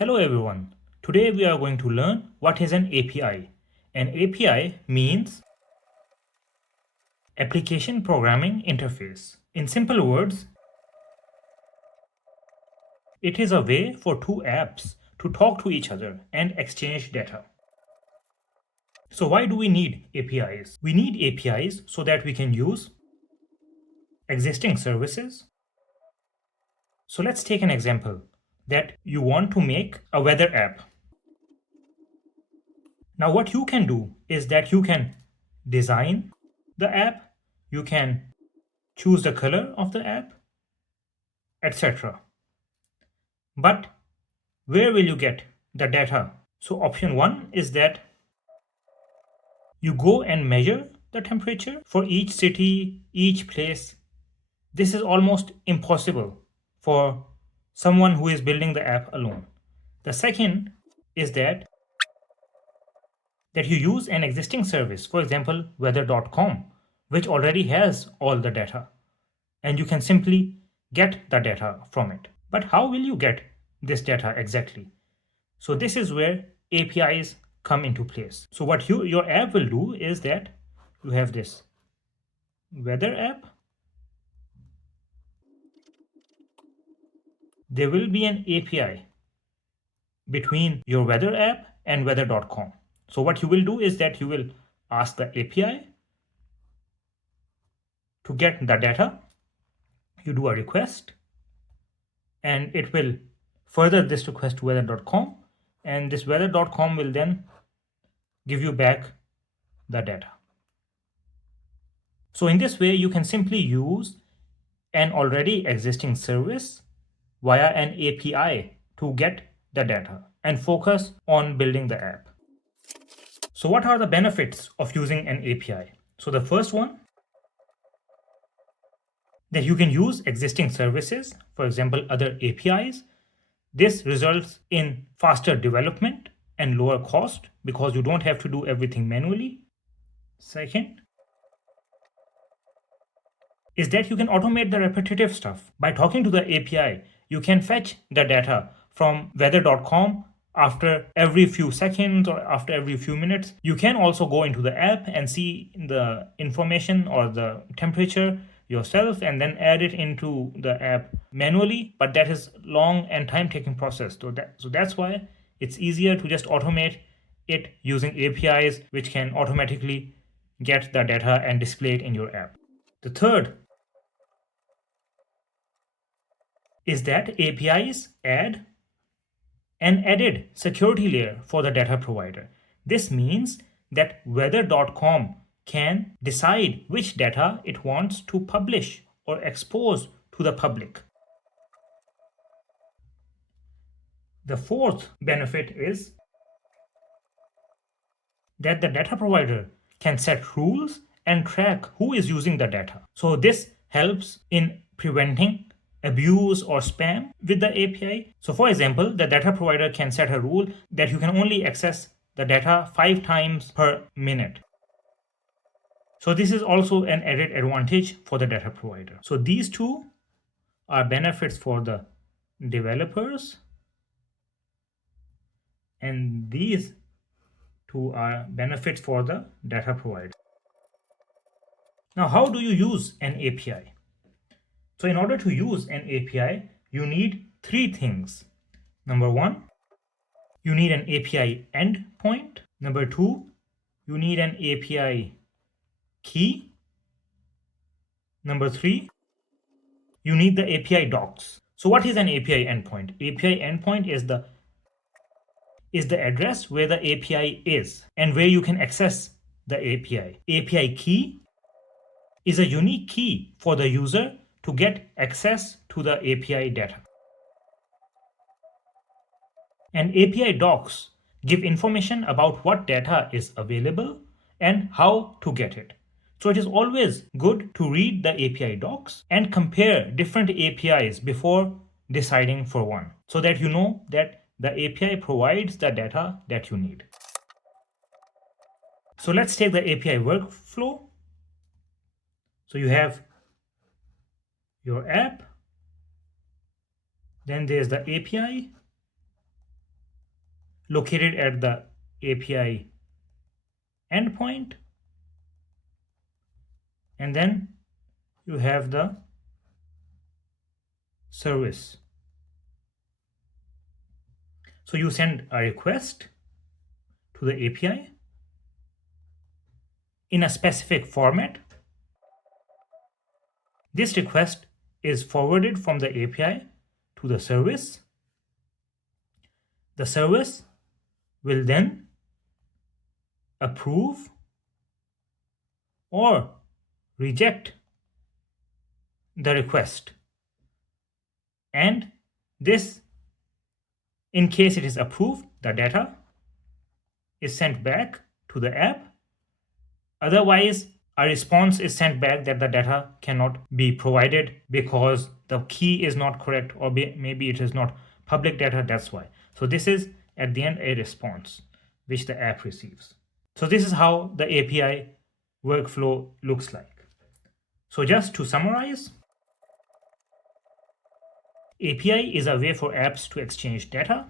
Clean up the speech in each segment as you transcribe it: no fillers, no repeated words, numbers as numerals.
Hello everyone. Today we are going to learn what is an API. An API means Application Programming Interface. In simple words, it is a way for two apps to talk to each other and exchange data. So why do we need APIs? We need APIs so that we can use existing services. So let's take an example that you want to make a weather app. Now what you can do is that you can design the app, you can choose the color of the app, etc. But where will you get the data? So option 1 is that you go and measure the temperature for each city, each place. This is almost impossible for someone who is building the app alone. The second is that you use an existing service, for example, weather.com, which already has all the data, and you can simply get the data from it. But how will you get this data exactly? So this is where APIs come into place. So what your app will do is that you have this weather app. There will be an API between your weather app and weather.com. So what you will do is that you will ask the API to get the data. You do a request and it will further this request to weather.com, and this weather.com will then give you back the data. So in this way, you can simply use an already existing service via an API to get the data and focus on building the app. So what are the benefits of using an API? So the first one, that you can use existing services, for example, other APIs. This results in faster development and lower cost because you don't have to do everything manually. Second is that you can automate the repetitive stuff. By talking to the API, you can fetch the data from weather.com after every few seconds or after every few minutes. You can also go into the app and see the information or the temperature yourself and then add it into the app manually, but that is long and time taking process. So that's why it's easier to just automate it using APIs which can automatically get the data and display it in your app. The third is that APIs add an added security layer for the data provider. This means that weather.com can decide which data it wants to publish or expose to the public. The fourth benefit is that the data provider can set rules and track who is using the data. So this helps in preventing abuse or spam with the API. So for example, the data provider can set a rule that you can only access the data 5 times per minute. So this is also an added advantage for the data provider. So these two are benefits for the developers, and these two are benefits for the data provider. Now, how do you use an API? So in order to use an API, you need 3 things. Number 1, you need an API endpoint. Number 2, you need an API key. Number 3, you need the API docs. So what is an API endpoint? API endpoint is the address where the API is and where you can access the API. API key is a unique key for the user to get access to the API data. And API docs give information about what data is available and how to get it. So it is always good to read the API docs and compare different APIs before deciding for one, so that you know that the API provides the data that you need. So let's take the API workflow. So you have your app, then there's the API, located at the API endpoint, and then you have the service. So you send a request to the API in a specific format. This request is forwarded from the API to the service. The service will then approve or reject the request. And this, in case it is approved, the data is sent back to the app. Otherwise, a response is sent back that the data cannot be provided because the key is not correct, or maybe it is not public data, that's why. So this is at the end a response which the app receives. So this is how the API workflow looks like. So just to summarize, API is a way for apps to exchange data.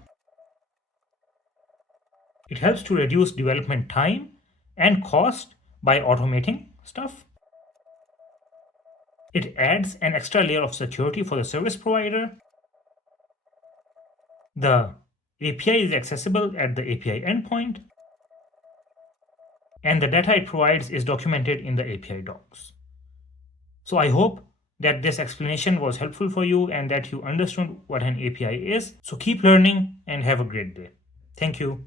It helps to reduce development time and cost by automating stuff. It adds an extra layer of security for the service provider. The API is accessible at the API endpoint, and the data it provides is documented in the API docs. So I hope that this explanation was helpful for you and that you understood what an API is. So keep learning and have a great day. Thank you.